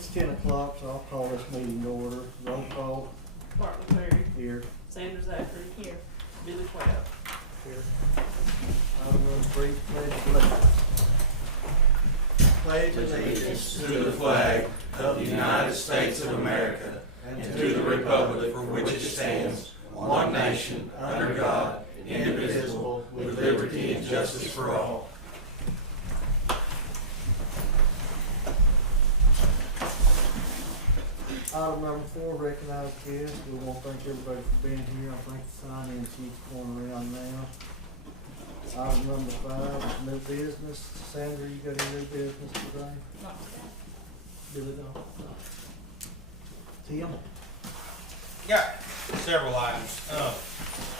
It's 10 o'clock, so I'll call this meeting to order. Roll call. Bartlett Perry. Here. Sanders Zachary. Here. Billy Cloud. Here. Item number 3, pledge allegiance. Pledge allegiance to the flag of the United States of America and to the republic for which it stands, one nation, under God, indivisible, with liberty and justice for all. Item number 4, recognize guests. We want to thank everybody for being here. I think the sign-in sheet's going around now. Item number 5 is new business. Sandra, you got any new business today? Billy, no? Tim? Got several items.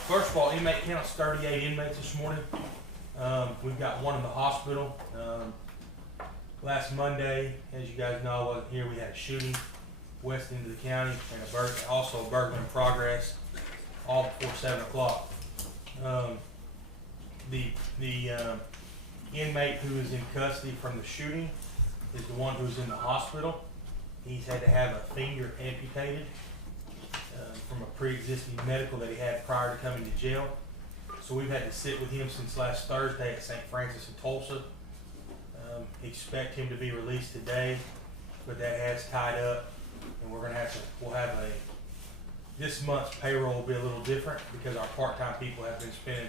First of all, inmate count's 38 inmates this morning. We've got one in the hospital. Last Monday, as you guys know, I wasn't here. We had a shooting west into the county and also a burglary in progress, all before 7 o'clock. The inmate who is in custody from the shooting is the one who's in the hospital. He's had to have a finger amputated from a pre-existing medical that he had prior to coming to jail. So we've had to sit with him since last Thursday at St. Francis in Tulsa. Expect him to be released today, but that has tied up, and this month's payroll will be a little different because our part-time people have been spending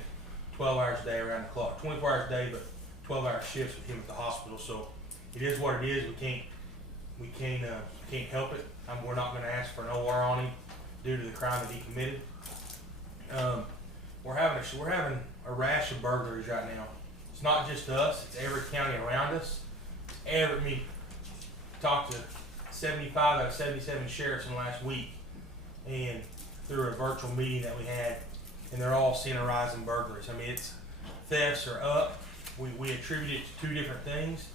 12 hours a day around the clock, 24 hours a day, but 12-hour shifts with him at the hospital. So it is what it is. We can't help it. We're not going to ask for an OR on him due to the crime that he committed. We're having a rash of burglaries right now. It's not just us; it's every county around us. Talked to 75 out of 77 sheriffs in the last week, and through a virtual meeting that we had, and they're all seeing a rise in burglaries. I mean, thefts are up. We attribute it to two different things.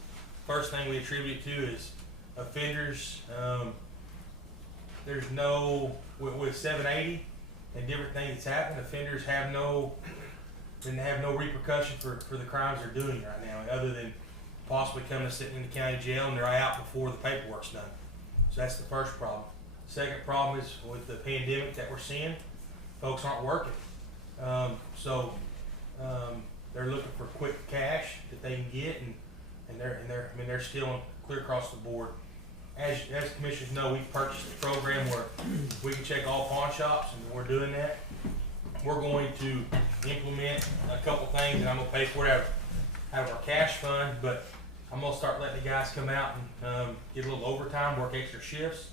First thing we attribute it to is offenders. There's no, with 780 and different things that's happened, offenders didn't have no repercussion for the crimes they're doing right now, other than possibly coming and sitting in the county jail and they're out before the paperwork's done. So that's the first problem. Second problem is with the pandemic that we're seeing, folks aren't working. They're looking for quick cash that they can get, and they're stealing clear across the board. As commissioners know, we've purchased a program where we can check all pawn shops, and we're doing that. We're going to implement a couple things, and I'm going to pay for it out of our cash fund, but I'm going to start letting the guys come out and get a little overtime, work extra shifts.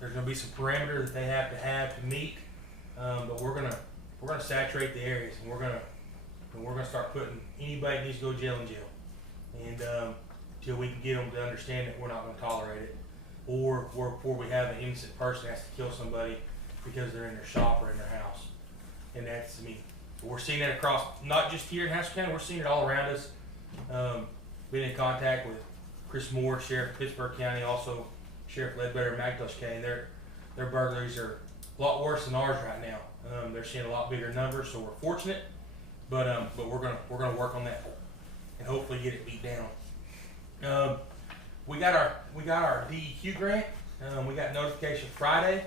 There's going to be some parameters that they have to meet, but we're going to saturate the areas, and we're going to start putting anybody that needs to go to jail in jail, and until we can get them to understand that we're not going to tolerate it, or before we have an innocent person that has to kill somebody because they're in their shop or in their house. And that's, we're seeing that across, not just here in Haskell County, we're seeing it all around us. Been in contact with Chris Moore, Sheriff of Pittsburgh County, also Sheriff Ledbetter in McIntosh County. Their burglaries are a lot worse than ours right now. They're seeing a lot bigger numbers, so we're fortunate, but we're gonna work on that and hopefully get it beat down. We got our DEQ grant. We got notification Friday,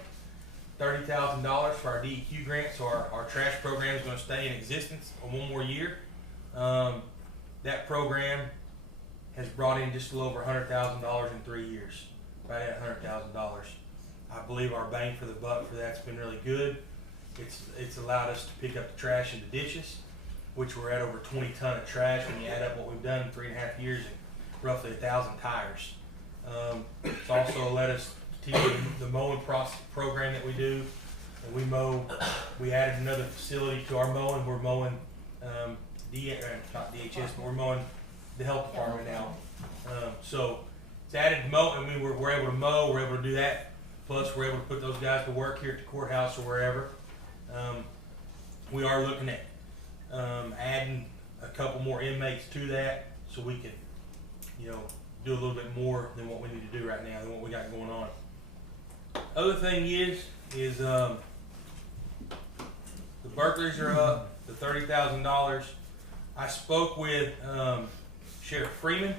$30,000 for our DEQ grant. So our trash program is going to stay in existence for one more year. That program has brought in just a little over $100,000 in 3 years, right at $100,000. I believe our bang for the buck for that's been really good. It's allowed us to pick up the trash in the ditches, which we're at over 20 ton of trash when you add up what we've done in 3.5 years and roughly 1,000 tires. It's also let us continue the mowing program that we do, and we added another facility to our mowing. We're mowing not DHS, but we're mowing the health department now. So it's added to mow. We're able to mow, we're able to do that. Plus we're able to put those guys to work here at the courthouse or wherever. We are looking at adding a couple more inmates to that so we can, do a little bit more than what we need to do right now, than what we got going on. Other thing is the burglaries are up, the $30,000. I spoke with Sheriff Freeman.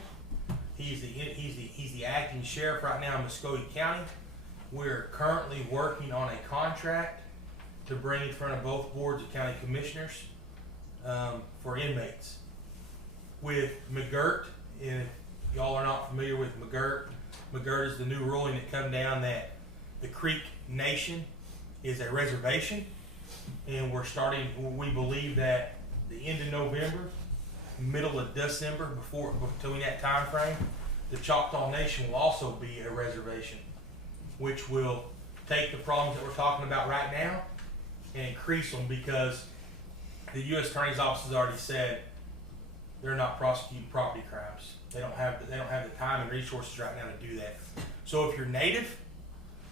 He's the acting sheriff right now in Muskogee County. We're currently working on a contract to bring in front of both boards of county commissioners for inmates. With McGirt, if y'all are not familiar with McGirt is the new ruling that come down that the Creek Nation is a reservation, and we believe that the end of November, middle of December, between that time frame, the Choctaw Nation will also be a reservation, which will take the problems that we're talking about right now and increase them, because the U.S. Attorney's Office has already said they're not prosecuting property crimes. They don't have the time and resources right now to do that. So if you're native,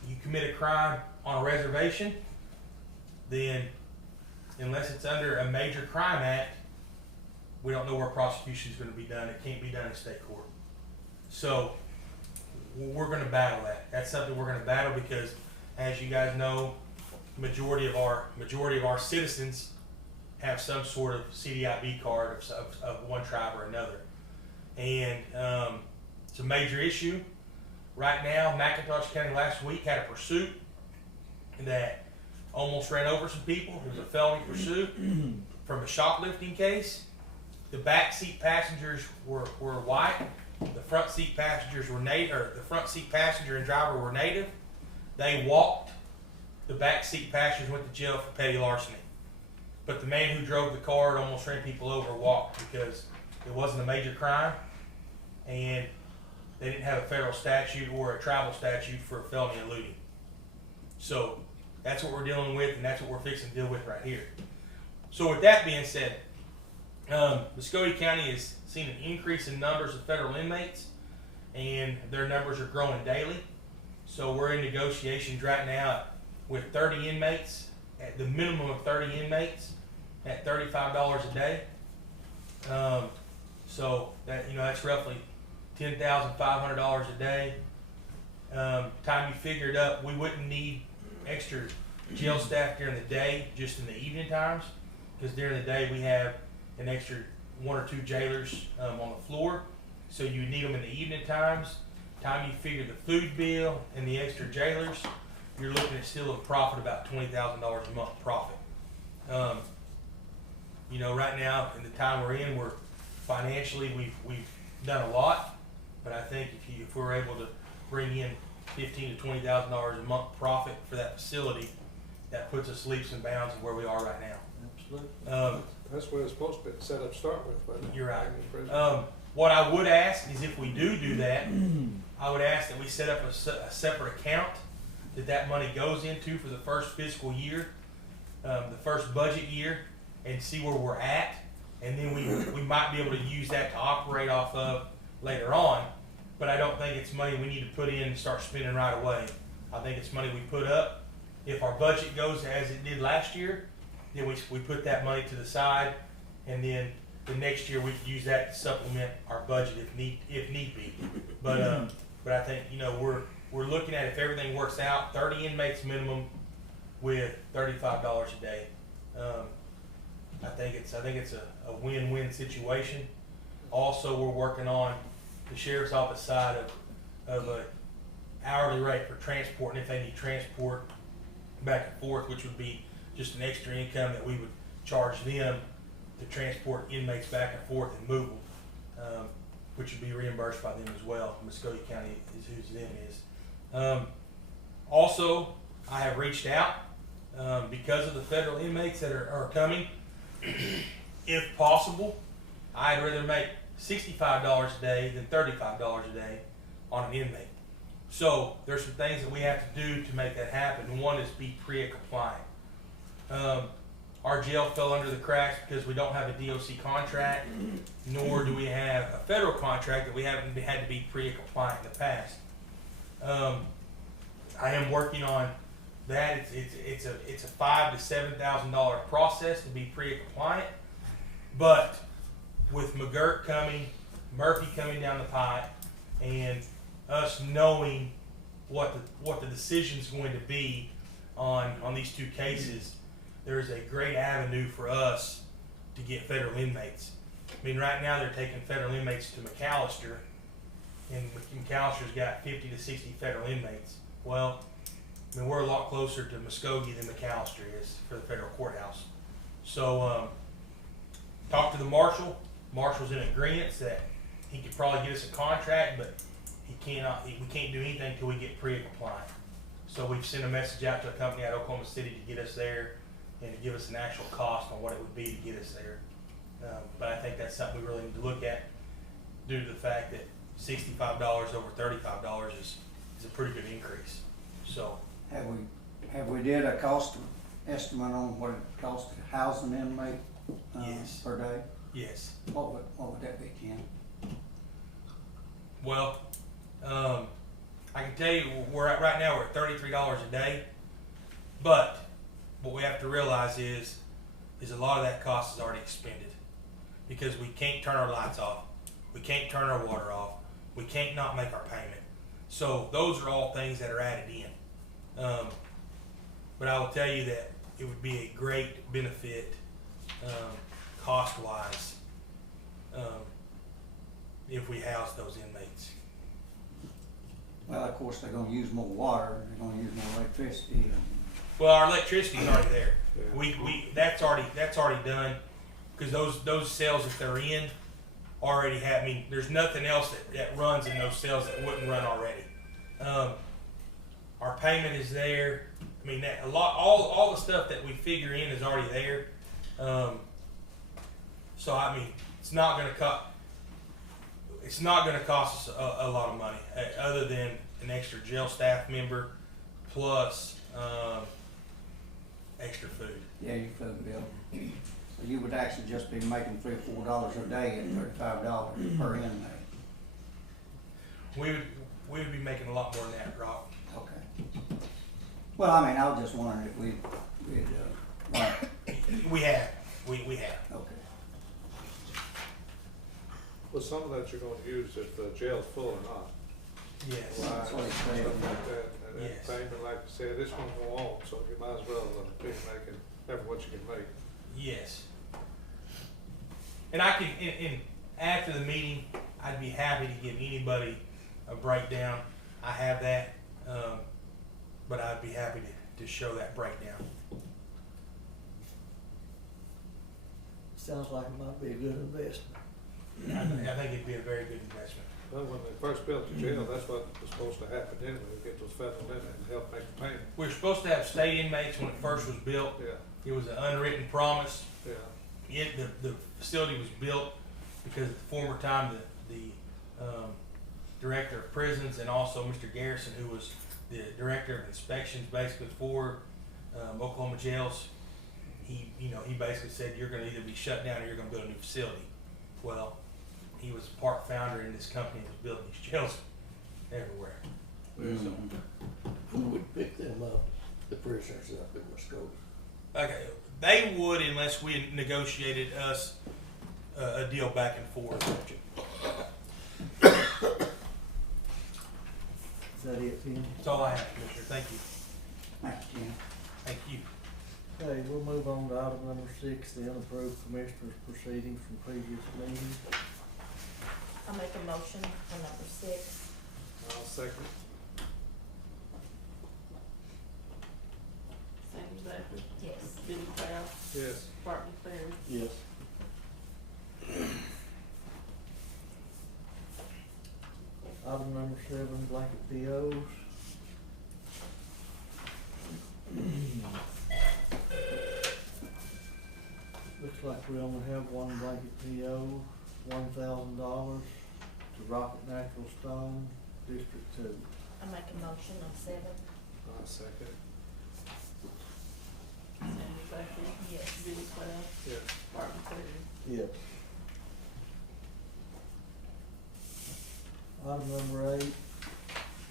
you commit a crime on a reservation, then unless it's under a major crime act, we don't know where prosecution is going to be done. It can't be done in state court. So we're going to battle that. That's something we're going to battle because, as you guys know, majority of our citizens have some sort of CDIB card of one tribe or another, and it's a major issue right now. McIntosh County last week had a pursuit that almost ran over some people. It was a felony pursuit from a shoplifting case. The back seat passengers were white. The front seat passengers were native, or the front seat passenger and driver were native. They walked. The back seat passengers went to jail for petty larceny. But the man who drove the car and almost ran people over walked because it wasn't a major crime, and they didn't have a federal statute or a tribal statute for a felony eluding. So that's what we're dealing with, and that's what we're fixing to deal with right here. So with that being said, Muskogee County has seen an increase in numbers of federal inmates, and their numbers are growing daily. So we're in negotiations right now with 30 inmates, at the minimum of 30 inmates, at $35 a day. So that, that's roughly $10,500 a day. Time you figure it up, we wouldn't need extra jail staff during the day, just in the evening times, because during the day we have an extra 1 or 2 jailers on the floor. So you need them in the evening times. Time you figure the food bill and the extra jailers, you're looking at still a profit about $20,000 a month profit. Right now in the time we're in, we're financially we've done a lot, but I think if we're able to bring in $15,000 to $20,000 a month profit for that facility, that puts us leaps and bounds of where we are right now. Absolutely. That's what it's supposed to be set up to start with. But You're right. What I would ask is, if we do that, I would ask that we set up a separate account that money goes into for the first fiscal year, the first budget year, and see where we're at, and then we might be able to use that to operate off of later on. But I don't think it's money we need to put in and start spending right away. I think it's money we put up. If our budget goes as it did last year, then we put that money to the side, and then the next year we could use that to supplement our budget if need be. But I think we're looking at, if everything works out, 30 inmates minimum with $35 a day. I think it's a win-win situation. Also, we're working on the sheriff's office side of a hourly rate for transport, and if they need transport back and forth, which would be just an extra income that we would charge them to transport inmates back and forth and move them, which would be reimbursed by them as well. Muskogee County is whose them is. Also, I have reached out because of the federal inmates that are coming. If possible, I'd rather make $65 a day than $35 a day on an inmate. So there's some things that we have to do to make that happen. One is be PREA compliant. Our jail fell under the cracks because we don't have a DOC contract, nor do we have a federal contract that we haven't had to be PREA compliant in the past. I am working on that. It's a $5,000 to $7,000 process to be PREA compliant, but with McGirt coming, Murphy coming down the pipe, and us knowing what the decision's going to be on these 2 cases, there's a great avenue for us to get federal inmates. I mean, right now they're taking federal inmates to McAllister, and McAllister's got 50 to 60 federal inmates. Well, I mean, we're a lot closer to Muskogee than McAllister is for the federal courthouse. So, talked to the marshal. Marshal's in agreement that he could probably get us a contract, but we can't do anything until we get PREA compliant. So we've sent a message out to a company out of Oklahoma City to get us there and to give us an actual cost on what it would be to get us there. But I think that's something we really need to look at due to the fact that $65 over $35 is a pretty good increase. So Have we did a cost estimate on what it costs to house an inmate Yes. per day? yes. What would that be, Ken? Well, I can tell you right now we're at $33 a day, but what we have to realize is a lot of that cost is already expended because we can't turn our lights off, we can't turn our water off, we can't not make our payment. So those are all things that are added in. But I will tell you that it would be a great benefit cost-wise if we house those inmates. Well, of course, they're gonna use more water, they're gonna use more electricity. Well, our electricity is already there. Yeah. That's already done because those cells that they're in already have. I mean, there's nothing else that runs in those cells that wouldn't run already. Our payment is there. I mean, all the stuff that we figure in is already there. So I mean, it's not going to cost us a lot of money, other than an extra jail staff member plus extra food. Yeah, your food bill. So you would actually just be making $3 or $4 a day at $35 per inmate. We would be making a lot more than that, Rock. Okay. Well, I mean, I was just wondering if we'd We have. okay. Well, some of that you're gonna use if the jail's full or not. Yes. That's what it's Stuff saying. like that, and then Yes. payment, like I said, this one go on, so you might as well be making every what you can make. Yes. And I can, and after the meeting, I'd be happy to give anybody a breakdown. I have that, but I'd be happy to show that breakdown. Sounds like it might be a good investment. I think it'd be a very good investment. Well, when they first built the jail, that's what was supposed to happen anyway, get those federal in and help make the payment. We were supposed to have state inmates when it first was built. Yeah, It was an unwritten promise. yeah. The facility was built because at the former time the director of prisons and also Mr. Garrison, who was the director of inspections basically for Oklahoma jails, he basically said you're going to either be shut down or you're going to build a new facility. Well, he was part founder in this company that was building these jails everywhere. Mhm. Who would pick them up, the prisoners up in Muskogee? Okay, they would unless we negotiated us a deal back and forth. Is that it, Tim? That's all I have, Commissioner. Thank you. Thanks, Ken. Thank you. Okay, we'll move on to item number 6, the unapproved commissioners proceedings from previous meetings. I make a motion for number 6. I'll second. Sandra Zachary, Yes. Billy Cloud, Yes. Mark McCleary. Yes. Item number 7, blanket POs. Looks like we only have one blanket PO, $1,000 to Rocket Natural Stone, District 2. I make a motion on 7. I'll second. Sandra Zachary, Yes. Billy Cloud, Yes. Mark McCleary. Yes. Item number 8,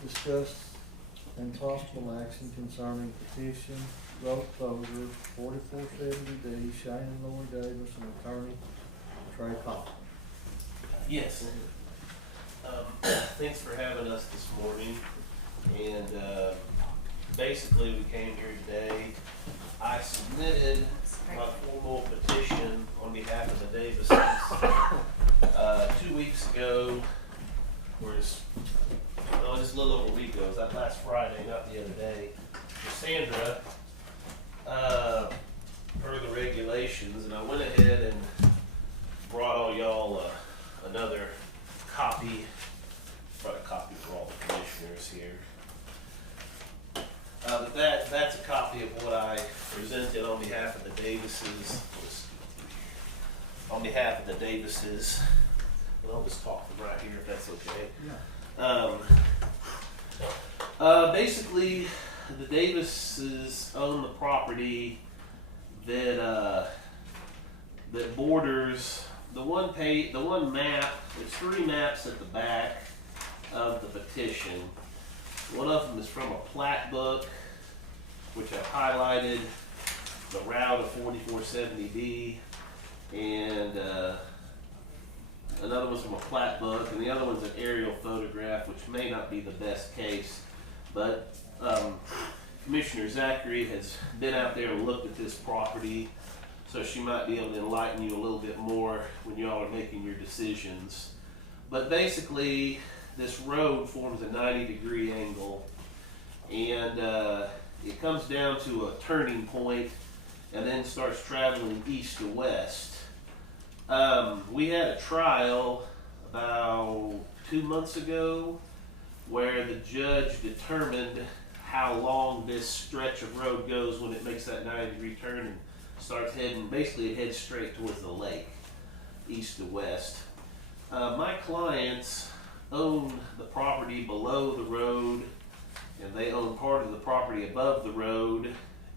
discuss and possible action concerning petition, road closure, 4470D, Shane Lloyd Davis, and attorney Trey Cox. Yes. Thanks for having us this morning. And basically, we came here today. I submitted my formal petition on behalf of the Davises 2 weeks ago. whereas, oh, just a little over a week ago, it was that last Friday, not the other day, Cassandra, per the regulations, and I went ahead and brought all y'all another copy, brought a copy for all the commissioners here. But that's a copy of what I presented on behalf of the Davises. On behalf of the Davises, and I'll just talk from right here if that's okay. Yeah. Basically, the Davises own the property that that borders the one map. There's 3 maps at the back of the petition. One of them is from a plat book, which I highlighted the route of 4470B, and another one's from a plat book, and the other one's an aerial photograph, which may not be the best case, but Commissioner Zachary has been out there and looked at this property, so she might be able to enlighten you a little bit more when y'all are making your decisions. But basically, this road forms a 90-degree angle, and it comes down to a turning point and then starts traveling east to west. We had a trial about 2 months ago where the judge determined how long this stretch of road goes when it makes that 90-degree turn and starts heading, basically it heads straight towards the lake, east to west. My clients own the property below the road, and they own part of the property above the road,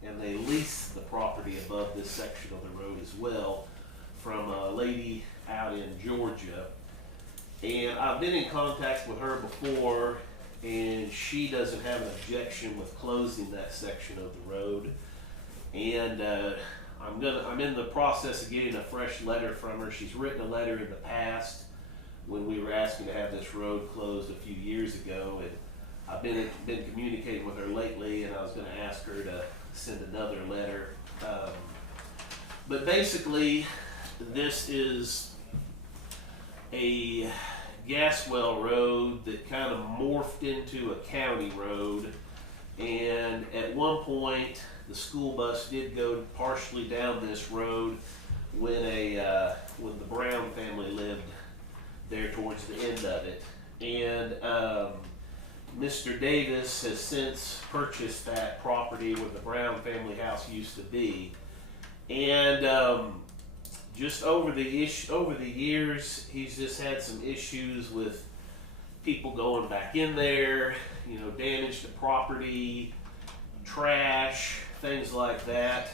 and they lease the property above this section of the road as well from a lady out in Georgia. And I've been in contact with her before, and she doesn't have an objection with closing that section of the road. And I'm in the process of getting a fresh letter from her. She's written a letter in the past when we were asking to have this road closed a few years ago, and I've been communicating with her lately, and I was going to ask her to send another letter. But basically, this is a gas well road that kind of morphed into a county road, and at one point the school bus did go partially down this road when the Brown family lived there towards the end of it. And Mr. Davis has since purchased that property where the Brown family house used to be. And just over the years, he's just had some issues with people going back in there, damage to property, trash, things like that.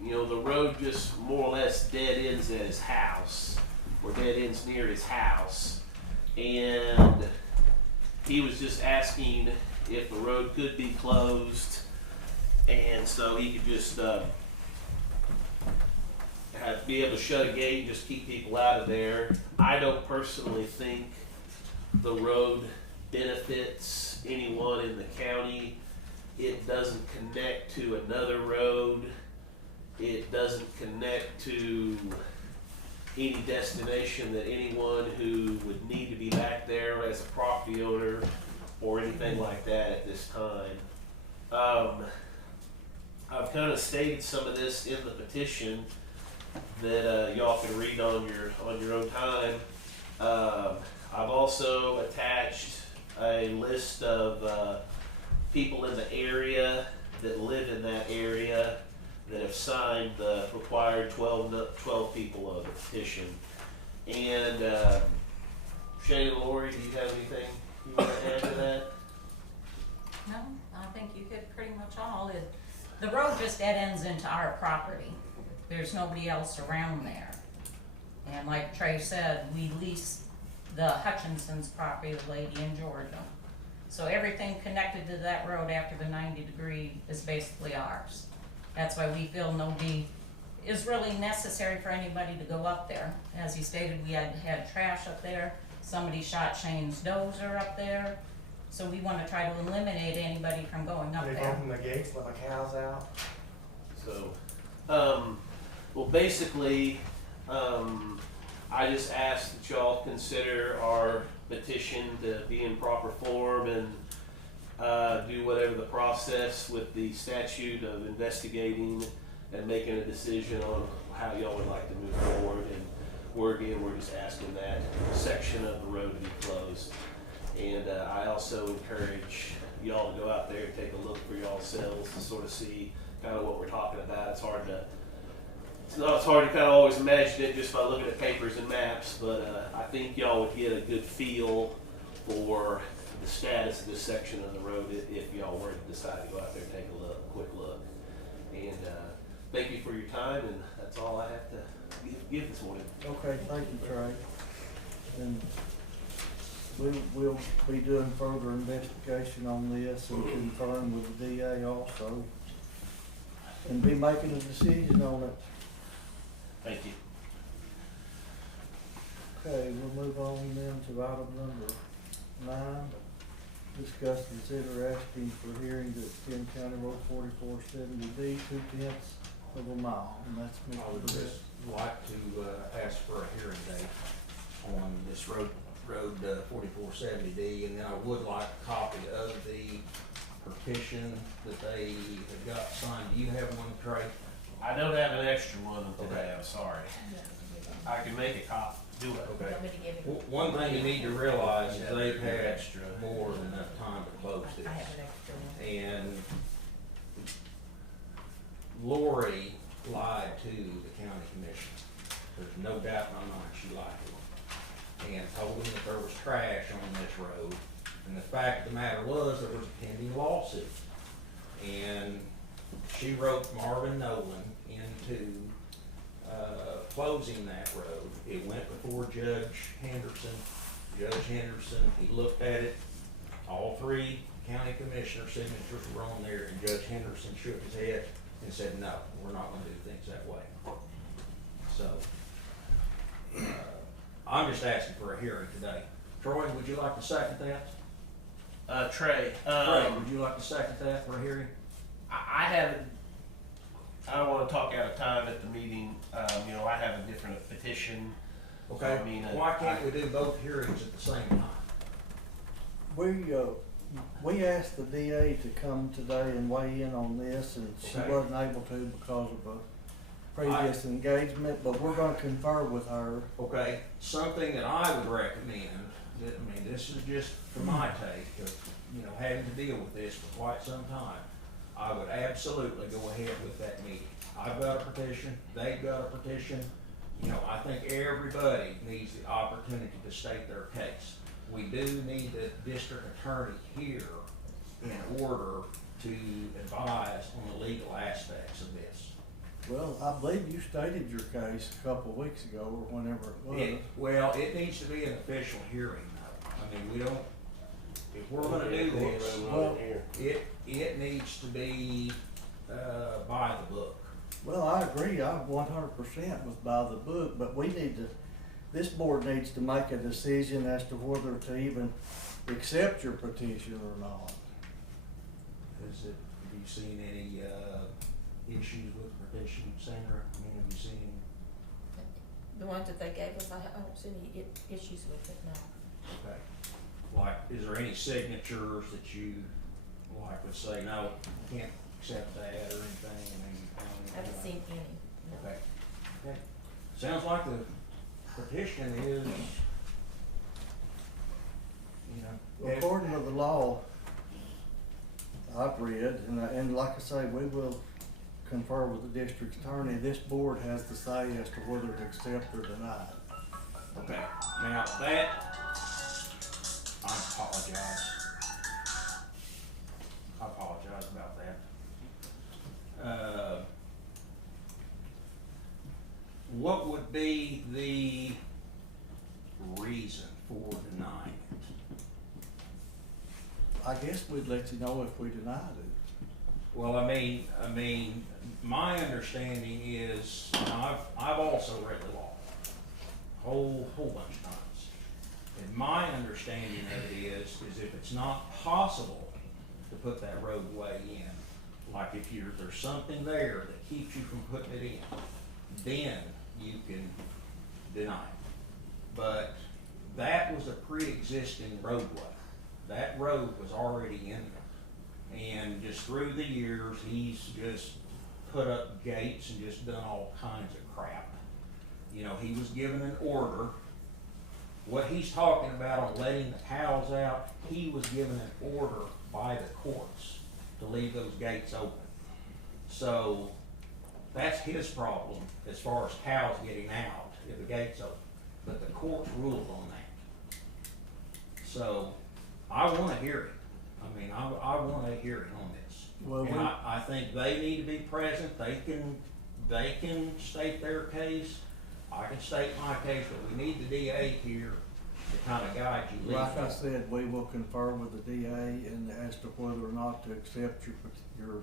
The road just more or less dead ends at his house, or dead ends near his house. And he was just asking if the road could be closed, and so he could just be able to shut a gate and just keep people out of there. I don't personally think the road benefits anyone in the county. It doesn't connect to another road. It doesn't connect to any destination that anyone who would need to be back there as a property owner or anything like that at this time. I've kind of stated some of this in the petition that y'all can read on your own time. I've also attached a list of people in the area that live in that area that have signed the required 12 people of the petition. And Shane and Lori, do you have anything you want to add to that? No, I think you hit pretty much all. The road just dead ends into our property. There's nobody else around there. And like Trey said, we lease the Hutchinson's property, the lady in Georgia. So everything connected to that road after the 90-degree is basically ours. That's why we feel nobody is really necessary for anybody to go up there. As he stated, we had trash up there. Somebody shot Shane's dozer up there. So we want to try to eliminate anybody from going up They there. open the gates, let my cows out. So, well, basically, I just asked that y'all consider our petition to be in proper form and do whatever the process with the statute of investigating and making a decision on how y'all would like to move forward. And we're just asking that section of the road to be closed. And I also encourage y'all to go out there and take a look for yourselves to sort of see kind of what we're talking about. It's hard to kind of always imagine it just by looking at papers and maps, but I think y'all would get a good feel for the status of this section of the road if y'all were to decide to go out there and take a quick look. And thank you for your time, and that's all I have to give this morning. Okay, thank you, Trey. And we'll be doing further investigation on this and confirm with the DA also. And be making a decision on it. Thank you. Okay, we'll move on then to item number 9. Discuss, consider asking for hearing to extend County Road 4470D 2/10 of a mile, and that's I would Mr. just like to ask for a hearing date on this road 4470D, and then I would like a copy of the petition that they have got signed. Do you have one, Trey? I don't have an extra one today, Okay. I'm sorry. I can make a copy, do it. Okay. Want me to give it? One thing you need to realize is Yeah, they've had extra. more than enough time to close this. I have an extra one. And Lori lied to the county commission. There's no doubt in my mind she lied to them. And told them that there was trash on this road. And the fact of the matter was, there was a pending lawsuit. And she wrote Marvin Nolan into closing that road. It went before Judge Henderson. Judge Henderson, he looked at it. All 3 county commissioner signatures were on there, and Judge Henderson shook his head and said, no, we're not gonna do things that way. So, I'm just asking for a hearing today. Troy, would you like to second that? Trey, Trey, would you like to second that for a hearing? I haven't, I don't wanna talk out of time at the meeting, I have a different petition. Okay, I mean, why can't we do both hearings at the same time? We asked the DA to come today and weigh in on this, and she Okay. wasn't able to because of a previous engagement, but we're gonna confer with her. Okay, something that I would recommend, that, I mean, this is just for my take of, having to deal with this for quite some time. I would absolutely go ahead with that meeting. I've got a petition, they've got a petition. I think everybody needs the opportunity to state their case. We do need the district attorney here in order to advise on the legal aspects of this. Well, I believe you stated your case a couple of weeks ago, or whenever it was. Well, it needs to be an official hearing though. I mean, we don't, if we're gonna do this, Well, it needs to be, by the book. Well, I agree, I'm 100% with by the book, but this board needs to make a decision as to whether to even accept your petition or not. Have you seen any, issues with the petition, Sandra? I mean, have you seen? The ones that they gave us, I don't see any issues with it, no. Okay. Like, is there any signatures that you, would say, no, can't accept that or anything? I haven't seen any, no. Okay. Okay. Sounds like the petition is, According to the law I've read, and like I say, we will confer with the district attorney, this board has to say as to whether to accept or deny it. okay. Now, that, I apologize. I apologize about that. What would be the reason for denying it? I guess we'd let you know if we denied it. Well, I mean, my understanding is, and I've also read the law a whole bunch of times. And my understanding of it is if it's not possible to put that roadway in, like if there's something there that keeps you from putting it in, then you can deny it. But that was a pre-existing roadway. That road was already in there. And just through the years, he's just put up gates and just done all kinds of crap. You know, he was given an order. What he's talking about on letting the cows out, he was given an order by the courts to leave those gates open. So that's his problem as far as cows getting out if the gate's open. But the courts ruled on that. So I want a hearing. I mean, I want a hearing on this. Well, And I think they need to be present. They can state their case. I can state my case, but we need the DA here to kind of guide you legally. like I said, we will confer with the DA and as to whether or not to accept your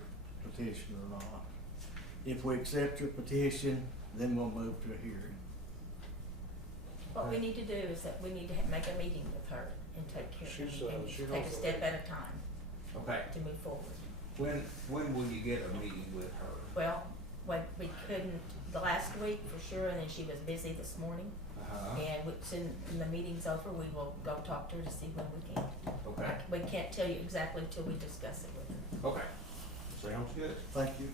petition or not. If we accept your petition, then we'll move to a hearing. What we need to do is that we need to make a meeting with her and take care, She's, and she take a knows step already. at a time Okay. to move forward. When will you get a meeting with her? Well, we couldn't the last week for sure, and then she was busy this morning. And soon, when the meeting's over, we will go talk to her to see when we can. Okay. We can't tell you exactly till we discuss it with her. Okay. Sounds good. Thank you.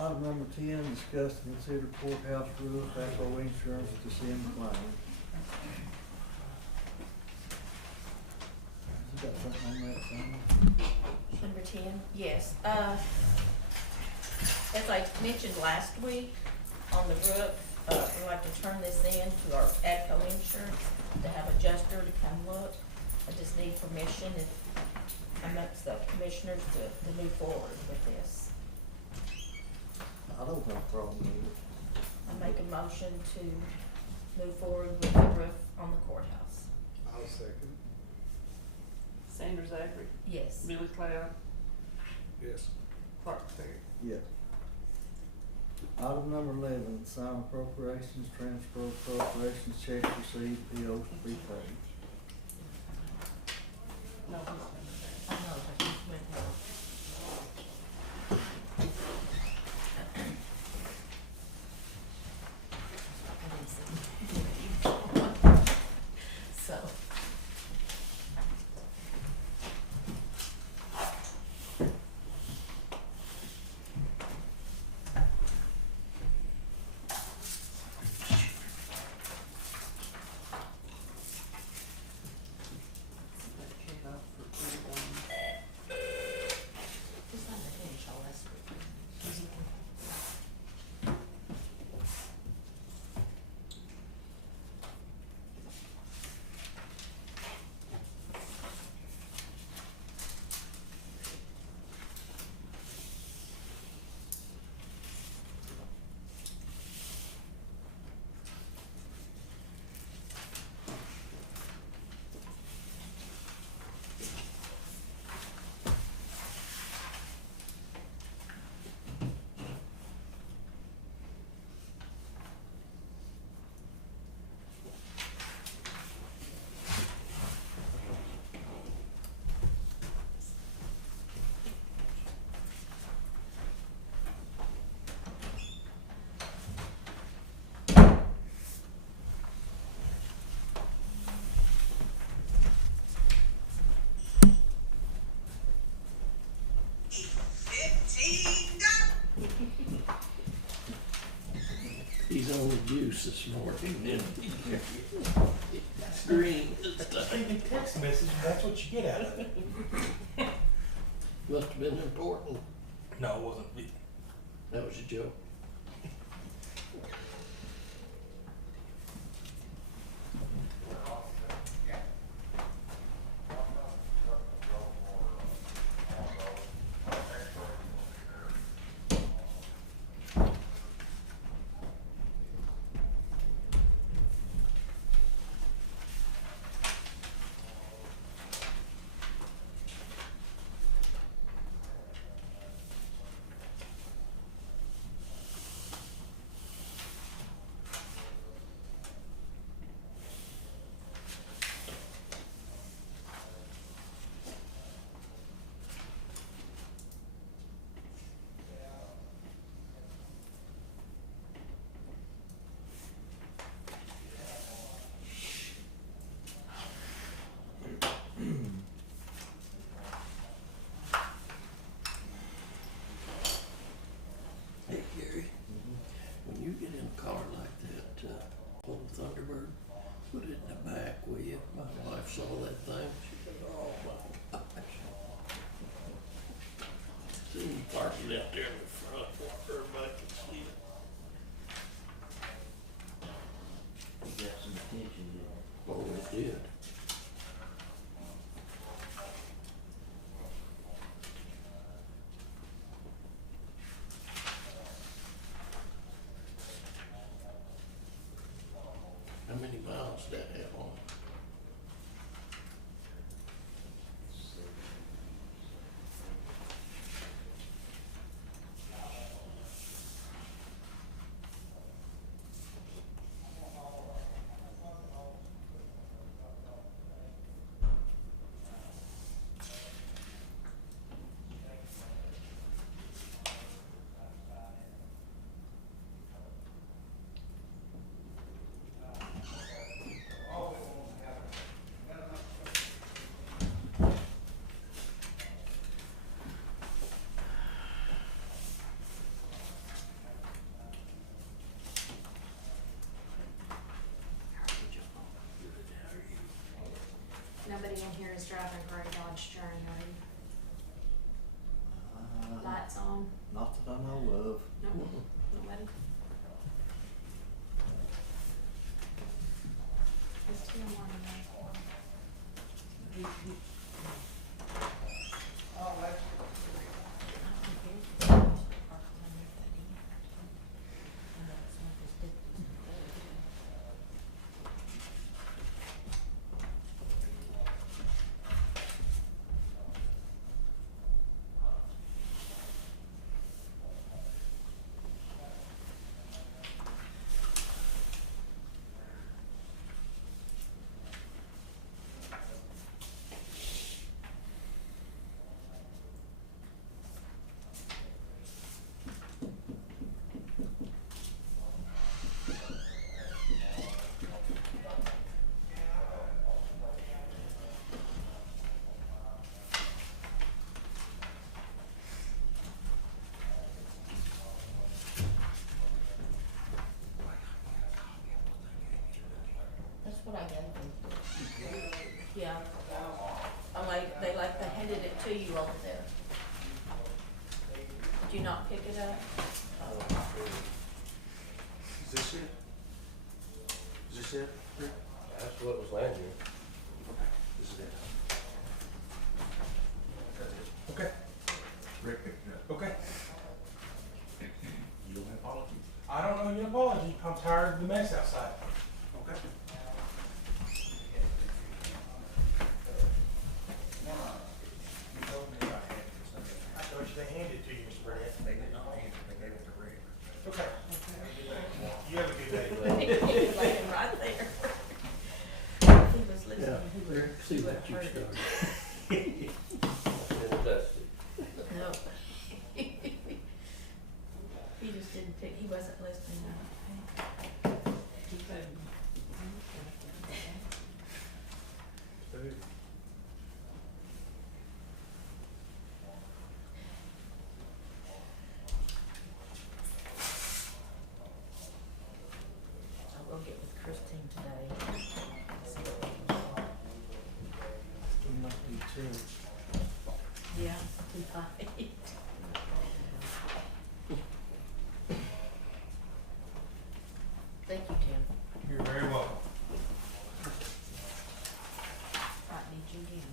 Item number 10, discuss and consider courthouse roof, backhoe insurance to send claim. You got something on that, Sam? Number 10, yes. As I mentioned last week on the roof, we'd like to turn this in to our ADCO insurance to have a adjuster to come look. I just need permission amongst the commissioners to move forward with this. I don't have a problem with it. I make a motion to move forward with the roof on the courthouse. I'll second. Sandra Zachary, Yes. Billy Cloud, Yes. Clark Terry. Yes. Item number 11, sign appropriations, transfer appropriations, checks received, POs to be paid. No, he's I know, but he went well. I didn't see. So. Just not the finish all last week. He's on abuse this morning, and green this time. Leaving text message, that's what you get out of it. Must have been important. No, it wasn't. That was a joke. it out there in the front where everybody can see it. You got some attention there. Oh, it did. How many miles did that have on it? Nobody in here is driving a gray Dodge Journey, are you? Lights on? Not that I know of. No, nobody? It's 2 in the morning now. That's what I gave them. Yeah. They handed it to you over there. Did you not pick it up? Is this it? Is this it? Rick? That's what was laying here. This is it. Okay, Rick picked it up. okay. You don't have apology? I don't owe you an apology. I'm tired of the mess outside. Okay. You told me I had this. I thought they handed it to you, Mr. Burnett. They did not hand it, they gave it to Rick. Okay. You have a good day. He was laying right there. He was listening. Yeah, He was- Rick, see he what wasn't you hurt. started. And dusty. No. He just didn't pick, he wasn't listening. I will get with Christine today. See what we can do. We might be too. Yeah, we might. Thank you, Tim. You're very welcome. Might need you again.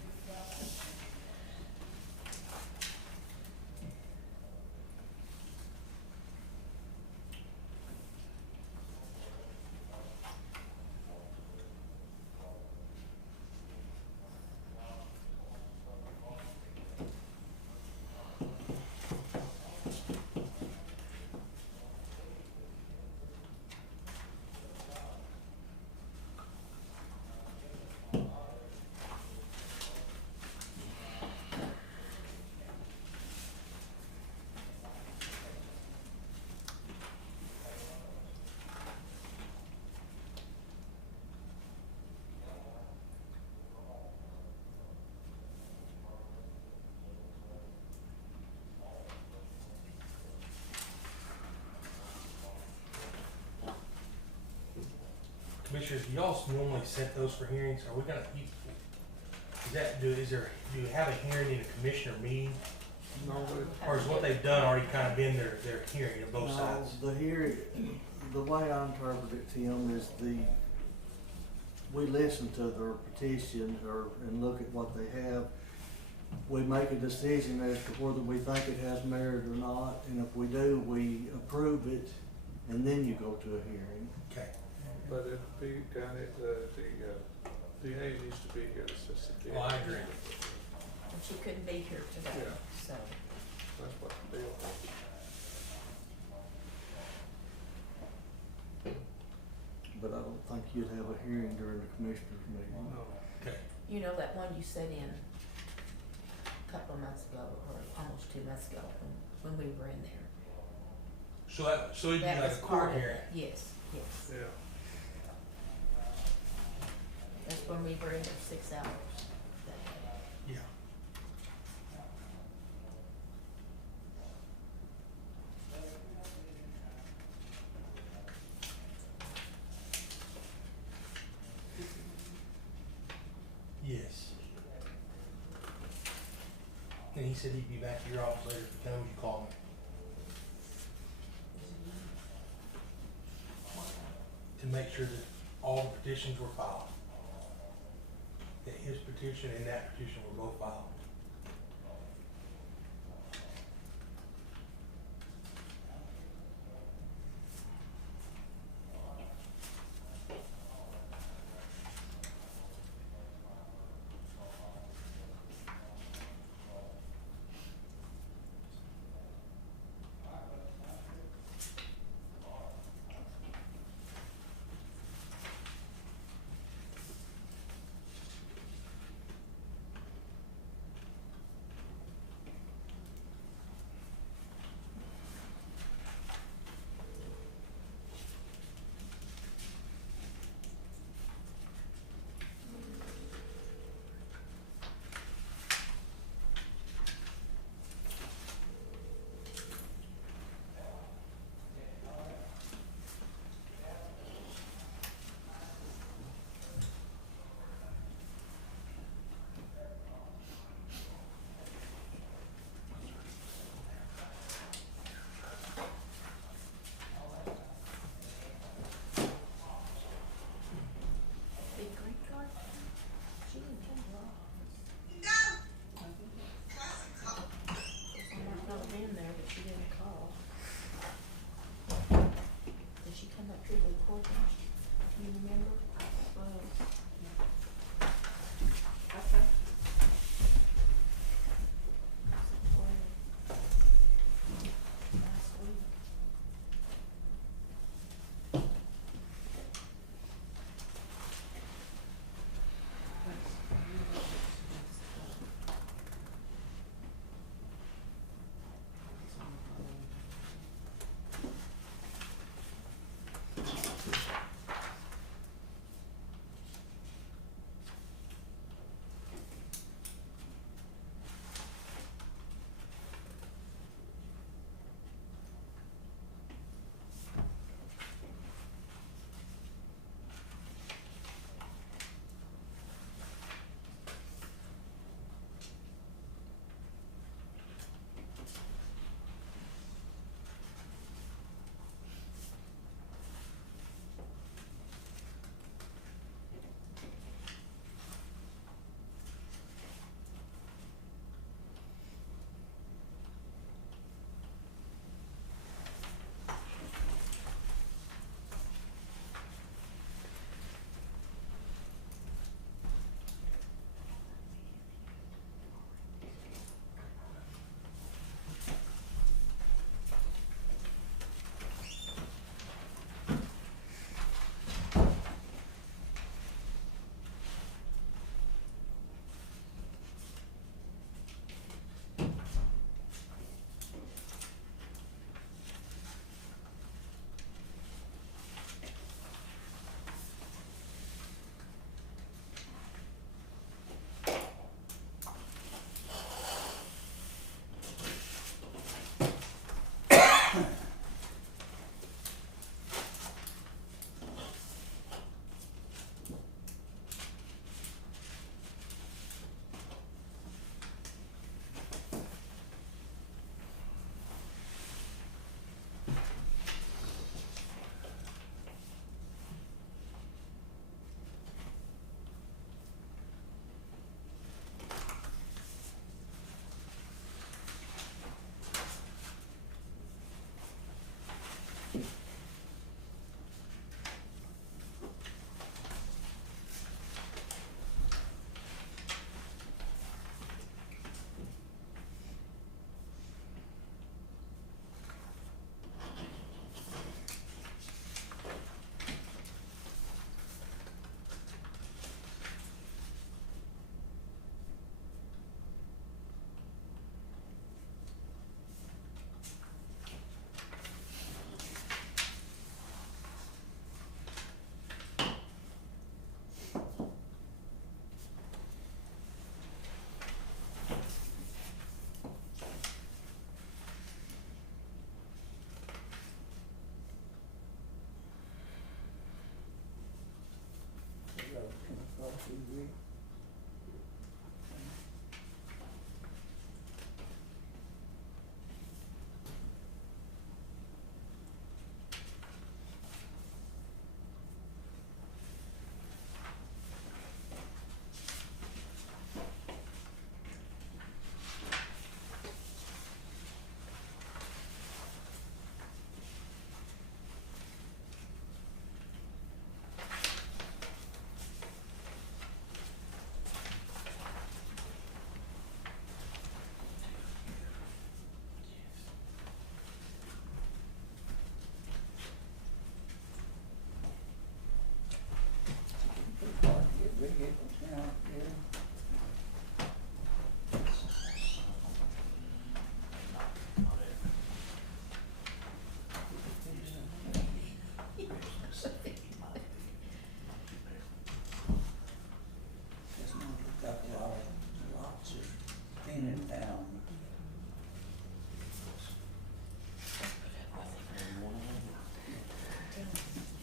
Commissioners, do y'all normally set those for hearings? Are we gonna, do you have a hearing in a commissioner meeting? No, we'll Or have is to what get- they've done already kind of been their hearing of both No, sides? the hearing, the way I interpret it, Tim, is we listen to their petition and look at what they have. We make a decision as to whether we think it has merit or not, and if we do, we approve it, and then you go to a hearing. Okay. but it'd be down at the DA needs to be here, assistant DA. Well, I agree. And she couldn't be here today, Yeah. so. That's what the deal is. But I don't think you'd have a hearing during the commissioners' meeting. No. Okay. You know that one you sat in a couple of months ago, or almost 2 months ago, when we were in there? So it'd be That like was a part court of hearing. it. Yes, yes. Yeah. That's when we were in there 6 hours that day. Yeah. Yes. And he said he'd be back to your office later. If he comes, you call me. To make sure that all the petitions were filed. That his petition and that petition were both filed.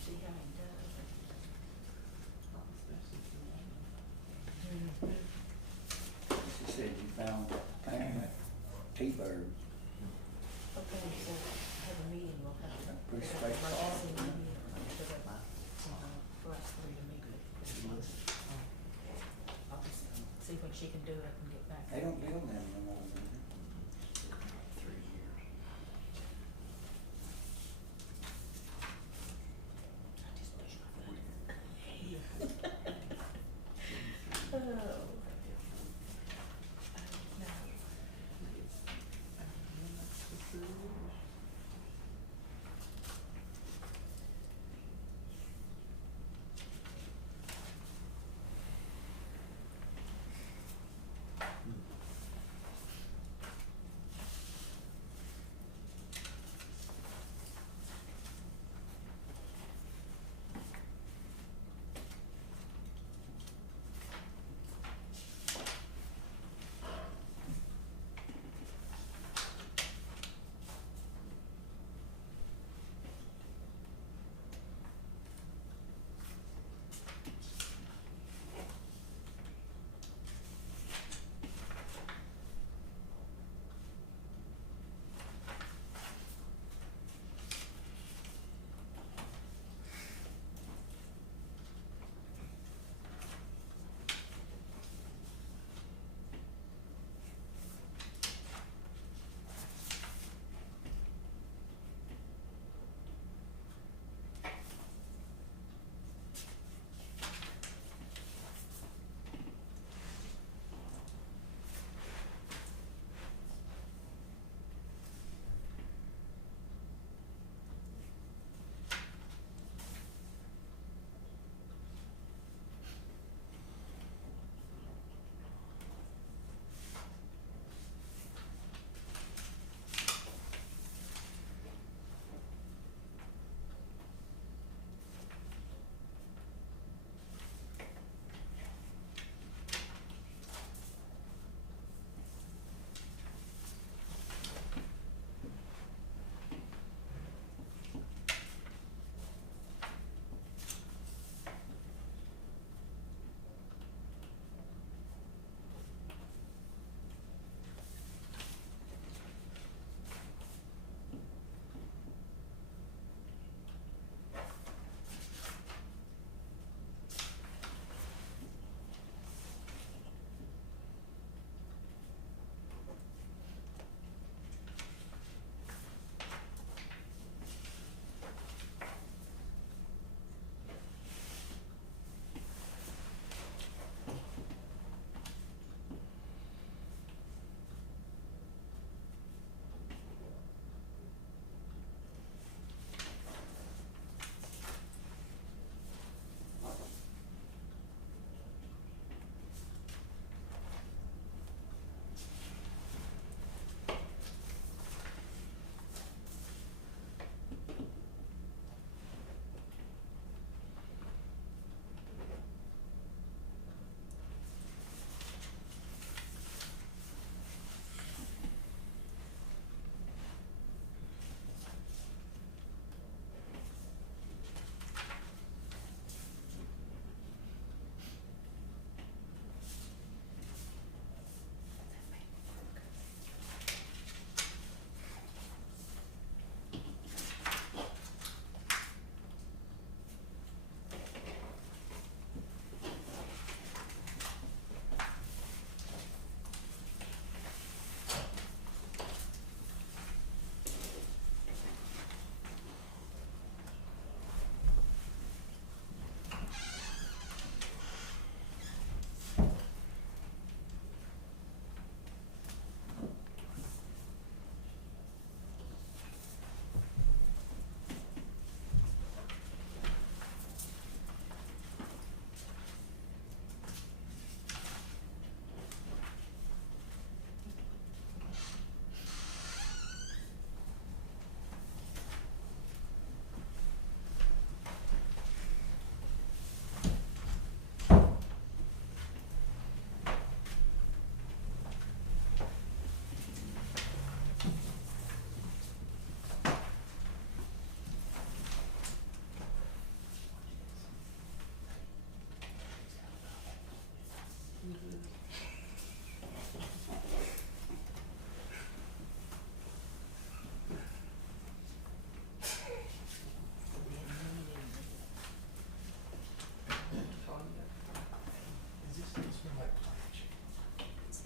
See how he does it. She said you found T-bird. Okay, so have a meeting, we'll have to. Pretty put straight an forward. emergency meeting, put it for us three to meet with Christmas. I'll just see when she can do it and get back. They don't build them no more, do they?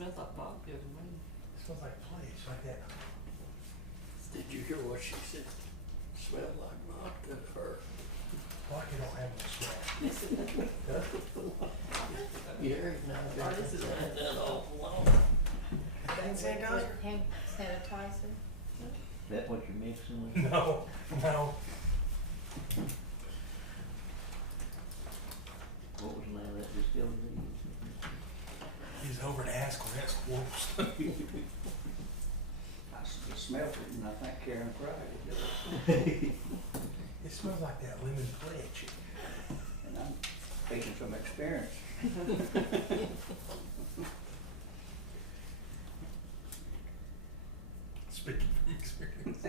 Smells like vodka to me. It smells like place, like that. Did you hear what she said? Smelled like vodka to her. Vodka don't have no smell. Yeah, now Oh, this is that right. awful long. Hand sanitizer? Hand sanitizer. That what you're mixing with? No, no. What was the name of that distillery? He's over in Haskell, that's worse. I smelled it and I think Karen cried it. It smells like that lemon pledge. And I'm speaking from experience. Speaking from experience.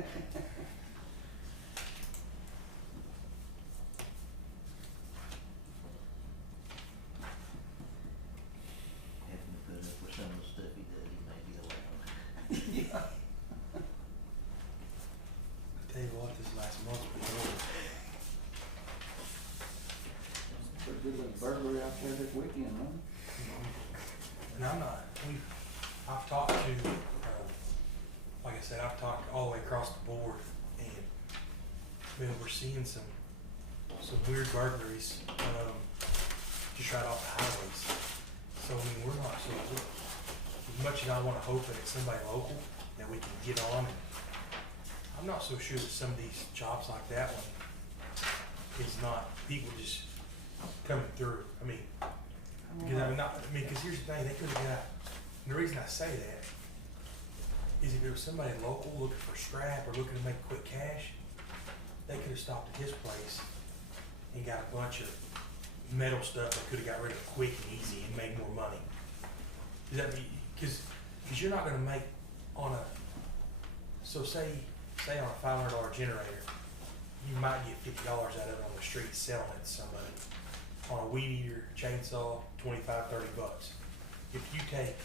Having to put up with some of the stuff he does, he may be allowed. I tell you what, this last month was over. Pretty good little burglary out there this weekend, huh? And I'm not, I've talked to, like I said, I've talked all the way across the board, and, man, we're seeing some weird burglaries, just right off the highways. So, I mean, we're not so, as much as I wanna hope that it's somebody local that we can get on, and I'm not so sure that some of these jobs like that one is not people just coming through. I mean, because because here's the thing, they could have got, and the reason I say that is if there was somebody local looking for scrap or looking to make quick cash, they could have stopped at his place and got a bunch of metal stuff they could have got rid of quick and easy and made more money. Does that mean, because you're not gonna make on a, so say on a $500 generator, you might get $50 out of it on the street selling it to somebody. On a weed eater, chainsaw, 25, 30 bucks. If you take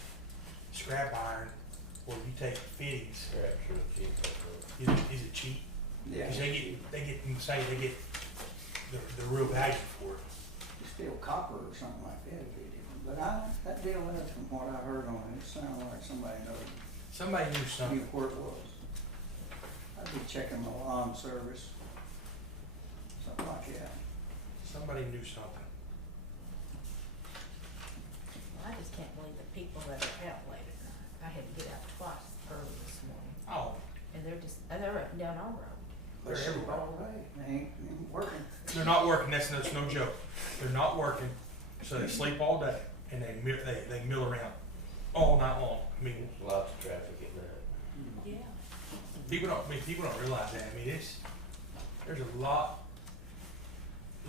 scrap iron, or you take fittings, is it cheap? Yeah. Cause they get the real value for it. It's still copper or something like that, it'd be different. But that deal is, from what I heard on it, it sounded like somebody Somebody knew knew something. where it was. I'd be checking my lawn service, something like that. Somebody knew something. I just can't believe the people that are out late at night. I had to get out twice early this morning, Oh, and they're up and down our road. they're They sleep everywhere. all day, they ain't working. They're not working, that's no joke. They're not working, so they sleep all day, and they mill around all night long. I mean, Lots of traffic at night. Yeah. people don't realize that. I mean, there's a lot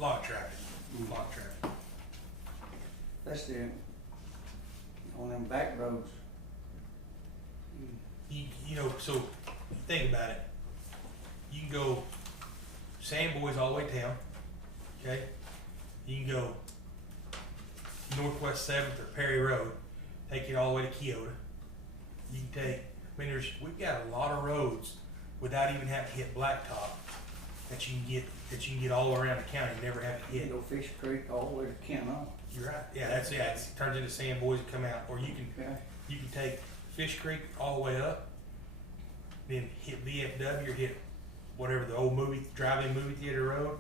of traffic, That's on them back roads. You know, so think about it. You can go Sandboys all the way down, okay? You can go Northwest 7th or Perry Road, take it all the way to Keota. You can take, we've got a lot of roads without even having to hit blacktop that you can get all around the county, never have to You hit. can go Fish Creek all the way to Kennesaw. You're right. Yeah, that's it. It turns into Sandboys and come out, or you can Okay. take Fish Creek all the way up, then hit VFW or hit whatever the old drive-in movie theater road,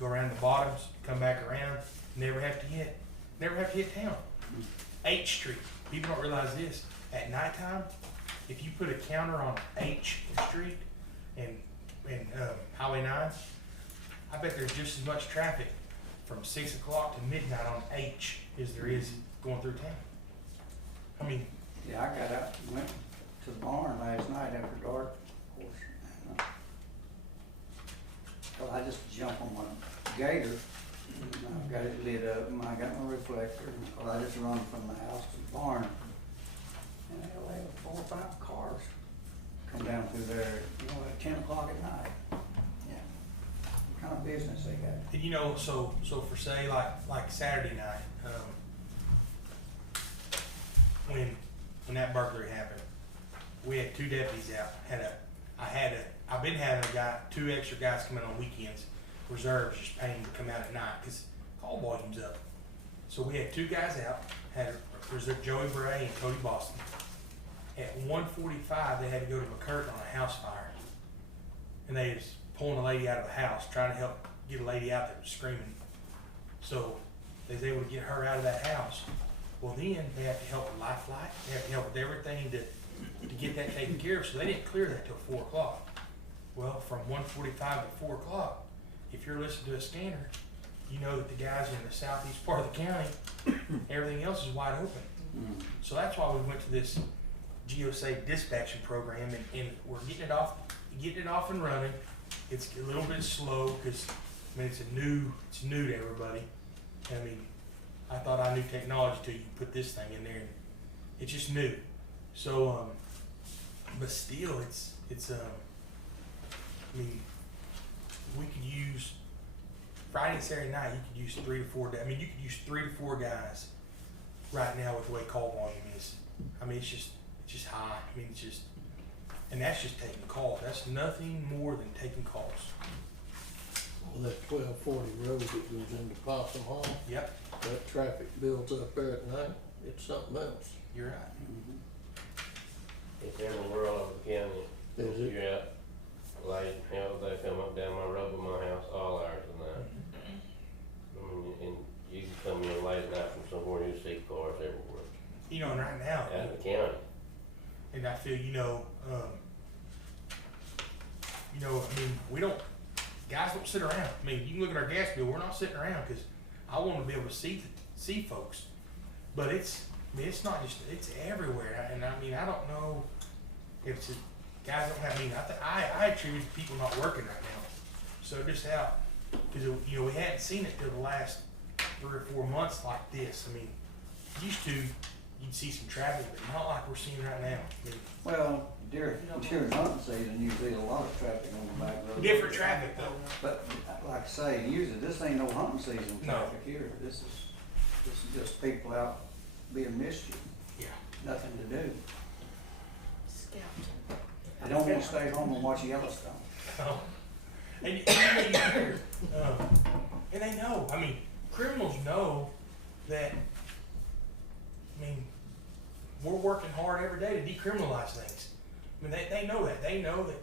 go around the bottoms, come back around, never have to hit town. 8th Street. People don't realize this. At nighttime, if you put a counter on H Street and Highway 9, I bet there's just as much traffic from 6 o'clock to midnight on H as there is going through town. I mean, Yeah, I got out and went to the barn last night after dark, of course. And, well, I just jump on my gator, and I've got it lit up, and I got my reflector, and well, I just run from the house to the barn. And they had 4 or 5 cars come down through there, at 10 o'clock at night. Yeah, what kind of business they got? and so for say like Saturday night, when that burglary happened, we had 2 deputies out. I've been having 2 extra guys come in on weekends, reserves, just paying to come out at night because call volume's up. So we had 2 guys out, had there's a Joey Bray and Cody Boston. At 1:45, they had to go to McCurtain on a house fire. And they was pulling a lady out of the house, trying to help get a lady out that was screaming. So they was able to get her out of that house. Well, then they have to help with life flight. They have to help with everything to get that taken care of. So they didn't clear that till 4 o'clock. Well, from 1:45 to 4 o'clock, if you're listening to a scanner, you know that the guys in the southeast part of the county, everything else is wide open. So that's why we went to this GeoSafe dispatching program, and we're getting it off and running. It's a little bit slow because I mean it's new to everybody. I mean, I thought I knew technology till you put this thing in there, and it's just new. So, but still, it's I mean, we could use Friday and Saturday night. You could use 3 to 4. I mean, you could use 3 to 4 guys right now with the way call volume is. I mean, it's just high. I mean, and that's just taking calls. That's nothing more than taking calls. Well, that 1240 road that goes into Possum Hall, Yep, that traffic builds up there at night, it's something else. you're right. It's everywhere all over the county. Is it? You're out late, hell, they come up down my road by my house all hours of the night. I mean, and you can come in late at night from somewhere and you see cars everywhere, You know, and right now, out in the county. and I feel, I mean, guys don't sit around. I mean, you can look at our gas bill, we're not sitting around because I want to be able to see folks. But it's not just, it's everywhere. And I mean, I don't know if it's, guys don't have, I attribute it to people not working right now. So just how, because, we hadn't seen it till the last 3 or 4 months like this. I mean, used to, you'd see some traffic, but not like we're seeing right now. I mean, Well, during hunting season, you see a lot of traffic on the back road. different traffic though. But like I say, usually this ain't no hunting season No. traffic here. This is just people out being mischief, Yeah. nothing to do. Scouting. They don't wanna stay home and watch Yellowstone. Oh. And and they know. I mean, criminals know that. I mean, we're working hard every day to decriminalize things. I mean, they know that. They know that.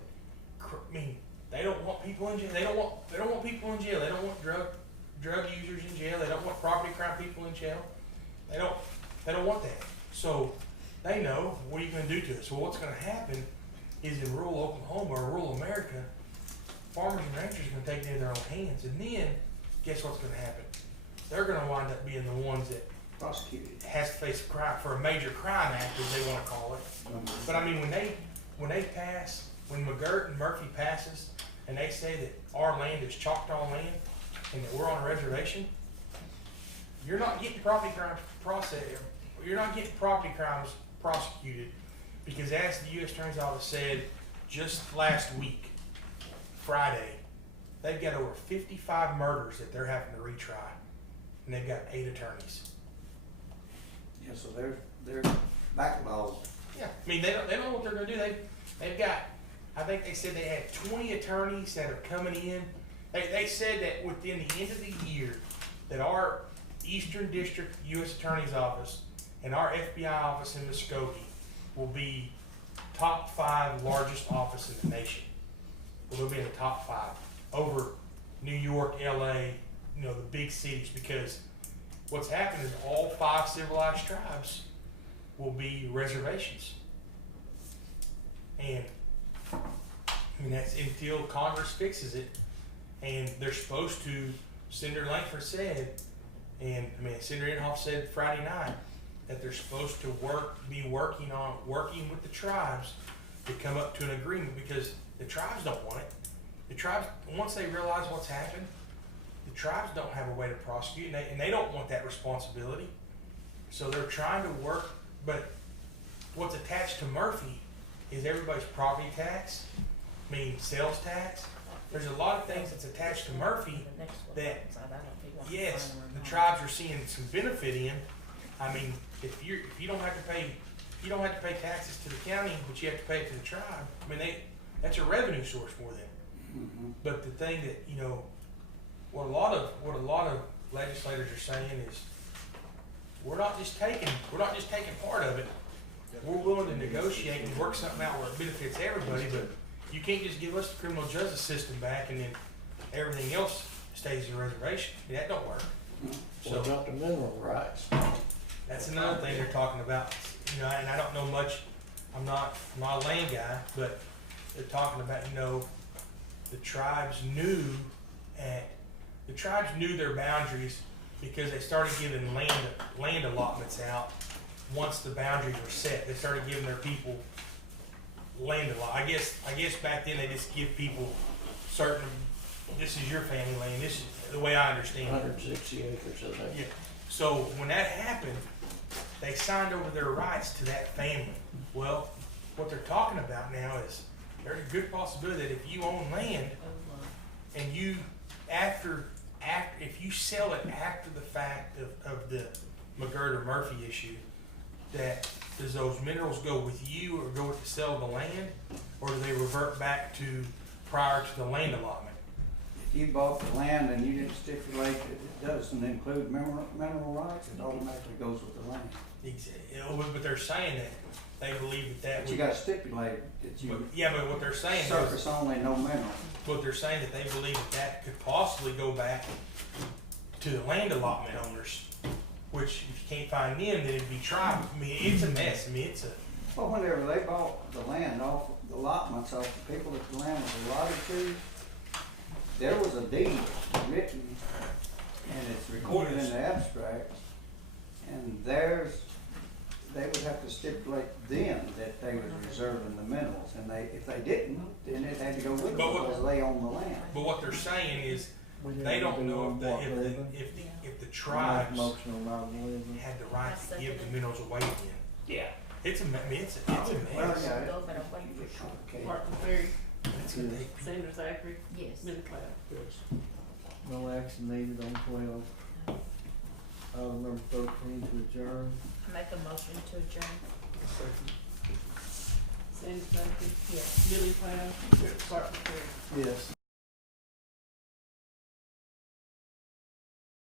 I mean, they don't want people in jail. They don't want people in jail. They don't want drug users in jail. They don't want property crime people in jail. They don't want that. So they know, what are you going to do to us? Well, what's going to happen is in rural Oklahoma or rural America, farmers and ranchers are going to take it into their own hands. And then, guess what's going to happen? They're going to wind up being the ones that Prosecuted. has to face a crime for a major crime act, as they want to call it. But I mean, when they pass, when McGirt and Murphy passes, and they say that our land is Choctaw land and that we're on a reservation, you're not getting property crimes processed. You're not getting property crimes prosecuted because, as the U.S. Attorney's Office said just last week, Friday, they've got over 55 murders that they're having to retry, and they've got 8 attorneys. Yeah, so they're backlogged. Yeah, I mean, they don't know what they're gonna do. They've got, I think they said they had 20 attorneys that are coming in. They said that within the end of the year, that our Eastern District U.S. Attorney's Office and our FBI office in Muskogee will be top 5 largest office in the nation. We'll be in the top 5 over New York, L.A., the big cities, because what's happened is all 5 civilized tribes will be reservations. And I mean, that's until Congress fixes it. And they're supposed to, Senator Langford said, and I mean, Senator Inhofe said Friday night, that they're supposed to be working with the tribes to come up to an agreement, because the tribes don't want it. The tribes, once they realize what's happened, the tribes don't have a way to prosecute, and they don't want that responsibility. So they're trying to work, but what's attached to Murphy is everybody's property tax, sales tax. There's a lot of things that's attached to Murphy that, yes, the tribes are seeing some benefit in. I mean, if you don't have to pay taxes to the county, but you have to pay it to the tribe. I mean, that's a revenue source for them. Mm-hmm. But the thing that, what a lot of legislators are saying is, we're not just taking part of it. We're willing to negotiate and work something out where it benefits everybody, but you can't just give us the criminal justice system back and then everything else stays in the reservation. That don't work. What about the mineral rights? That's another thing they're talking about, you know, and I don't know much, I'm not a land guy, but they're talking about, you know, the tribes knew their boundaries because they started giving land allotments out once the boundaries were set. They started giving their people land allot. I guess back then they just give people certain, this is your family land, this is the way I understand it. 160 acres, I think. Yeah. So when that happened, they signed over their rights to that family. Well, what they're talking about now is there's a good possibility that if you own land and you if you sell it after the fact of the McGirt or Murphy issue, that does those minerals go with you or go with the sale of the land, or do they revert back to prior to the land allotment? If you bought the land and you didn't stipulate that it doesn't include mineral rights, it automatically goes with the land. Exactly. But they're saying that they believe that But you gotta stipulate that you. yeah, but what they're saying Surface only, no mineral. But they're saying that they believe that could possibly go back to the land allotment owners, which if you can't find them, then it'd be tribal. I mean, it's a mess. I mean, it's a. Well, whenever they bought the land off, the allotments off the people that the land was allotted to, there was a deed written, and it's recorded in the abstract, and they would have to stipulate then that they was reserving the minerals, and if they didn't, then it had to go with them because they own the land. But what they're saying is they don't know if the tribes had the right to give the minerals away again. Yeah. It's a mess. Well, It's yeah, Go better way for sure. complicated. Martin Ferry, gonna take Sanders Zachary, Yes. Billy Cloud. Yes. No action needed on 12. Item number 13 to adjourn. Make a motion to adjourn. Second. Sanders Zachary, Yes. Billy Cloud, Martin Ferry. Yes.